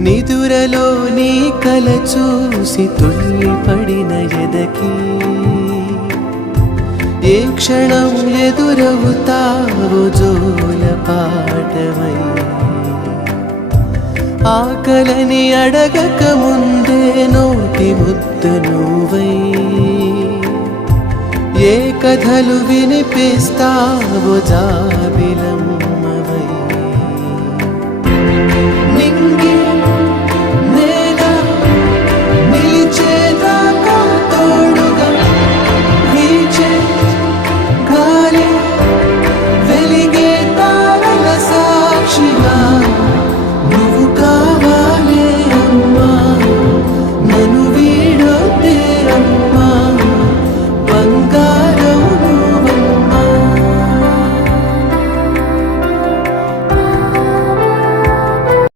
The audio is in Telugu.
నిదురలో నీ కల చూసి తుళ్ళిపడిన ఎదకి ఏ క్షణం ఎదురవుతావో జోల పాటవై ఆకలని అడగక ముందే నోటి ముద్ద నువ్వై ఏ కథలు వినిపిస్తావో జాబిలమ్మ